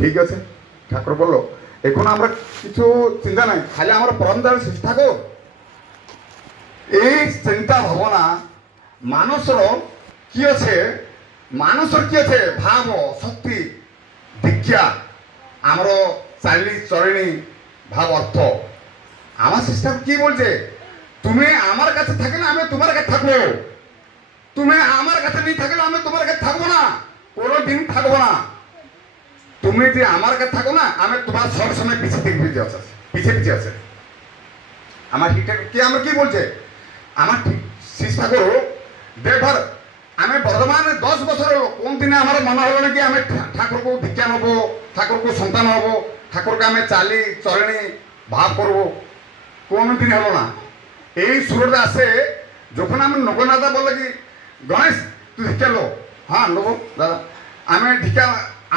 ঠিক আছে। ঠাকুর বললো এখন আমরা কিছু চিন্তা নাই, খালি আমার পরমদার শিষ্য থাকো। এই চিন্তা ভাবনা মানুষের কি আছে, মানুষের কি আছে ভাব শক্তি দীক্ষা আমার চালি চরণী ভাব অর্থ। আমার সিস্টেম কি বলছে, তুমি আমার কাছে থাকলে আমি তোমার কাছে থাকবো, তুমি আমার কাছে নেই থাকলে আমি তোমার কাছে থাকবো না, কোনোদিন থাকবো না। তুমি যে আমার কাছে থাকো না, আমি তোমার সবসময় পিছিয়ে থেকে পিছিয়ে পিছিয়ে আছে। আমার ঠিকঠাক কি আমার কি বলছে, আমার চেষ্টা করো দেখবার আমি বর্তমানে 10 বছর হলো, কোন দিনে আমার মনে হলো নাকি আমি ঠাকুরকে দীক্ষা নেবো, ঠাকুরকে সন্তান হবো, ঠাকুরকে আমি চালি চরণী ভাব করবো, কোনদিন হলো না। এই সুরটা আসে যখন আমি নগনাথা বলে কি গণেশ তুই দীক্ষা লো, হ্যাঁ নেবো দাদা, আমি দীক্ষা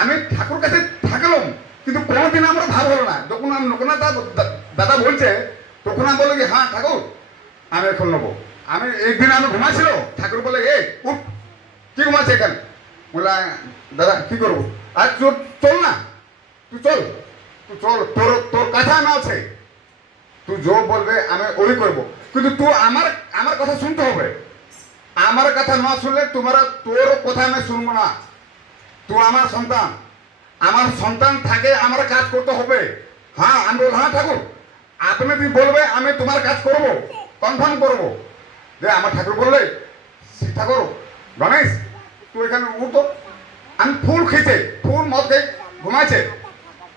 আমি ঠাকুর কাছে থাকলাম, কিন্তু কোনোদিন আমার ভাব হলো না। যখন আমি নগনাথা দাদা বলছে তখন আমি বললো কি হ্যাঁ ঠাকুর আমি এখন নেবো। আমি একদিন আমি ঘুমাচ্ছিল, ঠাকুর বলে এই উঠ, কি ঘুমাচ্ছে এখানে? বলে দাদা কি করবো, আর চল না, তুই চল, তুই চল, তোর তোর কথা না আছে, তুই जो বলবে আমি ওই করবো, কিন্তু তুই আমার কথা শুনতে হবে। আমার কথা না শুনলে তোর কথা আমি শুনবো না। তুই আমার সন্তান থাকে, আমার কাজ করতে হবে। হ্যাঁ আমি বল হ্যাঁ ঠাকুর আপনি যদি বলবে আমি তোমার কাজ করব, কনফার্ম করব। যে আমার ঠাকুর বললে শিক্ষা করো গণেশ তুই এখানে উঠতো, আমি ফুল খেয়েছে, ফুল মদ খেয়ে ঘুমাইছে।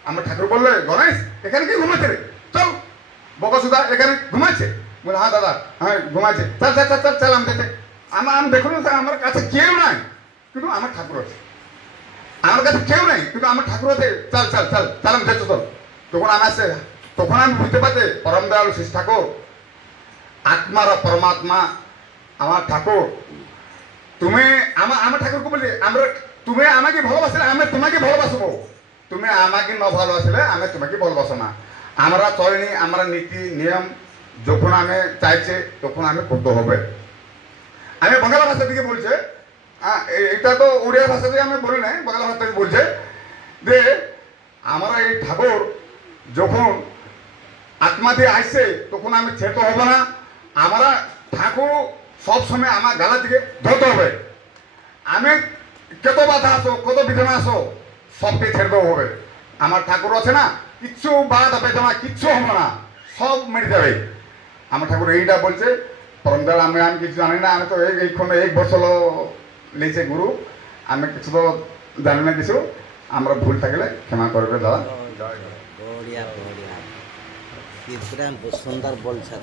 আমার ঠাকুর বললে গণেশ এখানে কি ঘুমাচ্ছে রে, চল বকসুদা এখানে ঘুমাচ্ছে। বলে হ্যাঁ দাদা হ্যাঁ ঘুমাচ্ছে, চল চল চল চল আমি দেখে আমি দেখুন আমার কাছে কেউ নাই, কিন্তু আমার ঠাকুর আছে। আমার কাছে কেউ নেই, কিন্তু আমার ঠাকুর আছে, চল চল চল চল আমি দেখছো চল। তখন আমি আসছে, তখন আমি বুঝতে পারছি পরম দয়ালু শিষ্য ঠাকুর আত্মার পরমাত্মা আমার ঠাকুর। তুমি আমার ঠাকুরকে বলি আমরা তুমি আমাকে ভালোবাসলে আমি তোমাকে ভালোবাসবো, তুমি আমাকে না ভালোবাসলে আমি তোমাকে ভালোবাসো না। আমরা চলিনি, আমরা নীতি নিয়ম যখন আমি চাইছে তখন আমি করতে হবে। আমি বাংলা ভাষা থেকে বলছে, এটা তো উড়িয়া ভাষা দিয়ে আমি বলি নাই, বাংলা ভাষা থেকে বলছে যে আমরা এই ঠাকুর যখন আত্মা দিয়ে আসছে তখন আমি ছেড়তে হবে না। আমরা ঠাকুর সবসময় আমার গালা দিকে ধরতে হবে। আমি কত বাধা আসো কত বিধানা আসো সবকে ছেড়ে দেওয়া হবে। আমার ঠাকুর আছে না, কিচ্ছু বাধা বেদনা কিচ্ছু হবে না, সব মেরে যাবে। আমার ঠাকুর এইটা বলছে। পরমদার আমি কিছু জানি না, আমি তো এইখানে 1 বছর নিয়েছে গুরু, আমি কিছু তো জানি না কিছু। আমরা ভুল থাকলে ক্ষমা করবে দাদা। বড়িয়া বড়িয়া কি সুন্দর বলছে।